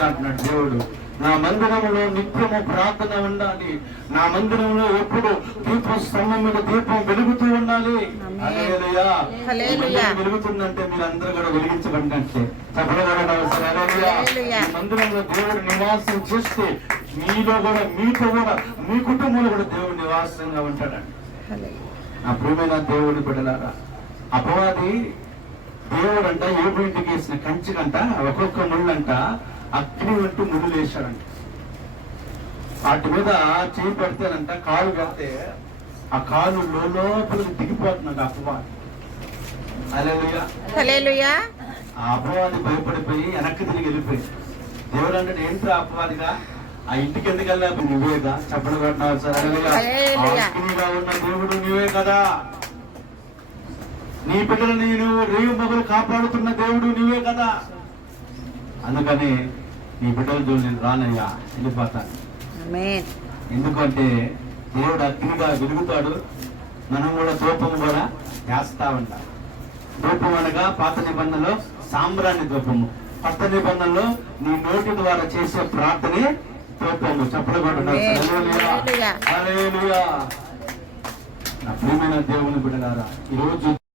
మాట అంటున్నాడు దేవుడు, నా మందిరంలో నిత్యము ప్రార్థన ఉండాలి, నా మందిరంలో ఎప్పుడు దీపం స్తంభం మీద దీపం వెలుగుతూ ఉండాలి. హల్లెలూయా. వెలుగుతుందంటే మీరందరూ కూడా వెలిగించబడినట్టే. మందిరంలో దేవుడు నివాసం చేస్తే మీలో కూడా, మీతో కూడా, మీ కుటుంబంలో కూడా దేవుడు నివాసంగా ఉంటాడండి. నా ప్రియమైన దేవుడి బిడ్డలారా, అపవాది దేవుడు అంట ఏడు ఇంటికి వేసిన కంచికంట ఒక్కొక్క ముళ్ళంట అగ్ని వంటి ముళ్ళు వేశాడంట. వాటి మీద చేయి పెడితేనంట, కాలు పెడితే ఆ కాలు లోపలికి దిగిపోతున్నాడు అపవాది. హల్లెలూయా. ఆ అపవాది భయపడిపోయి వెనక్కి తిరిగి వెళ్ళిపోయి, దేవుడు అంటే ఏంటో అపవాదిగా ఆ ఇంటికి ఎందుకు వెళ్ళా? నువ్వేగా చెప్పడం పెట్టినావు సార్. అగ్నిగా ఉన్న దేవుడు నువ్వే కదా, నీ బిడ్డలు నేను రేవు మొగలు కాపాడుతున్న దేవుడు నువ్వే కదా. అందుకని నీ బిడ్డల జోలు నేను రానయ్యా, వెళ్ళిపోతాను. ఎందుకంటే దేవుడు అగ్నిగా వెలుగుతాడు, మనం కూడా ధూపం కూడా చేస్తా ఉంటాం. ధూపం అనగా పాత నిబంధనలో సాంబ్రాణి ధూపము, కొత్త నిబంధనలో నీ నోటి ద్వారా చేసే ప్రార్థనే ధూపము. చెప్పడబడుతున్నారు. హల్లెలూయా. నా ప్రియమైన దేవుని బిడ్డలారా, ఈరోజు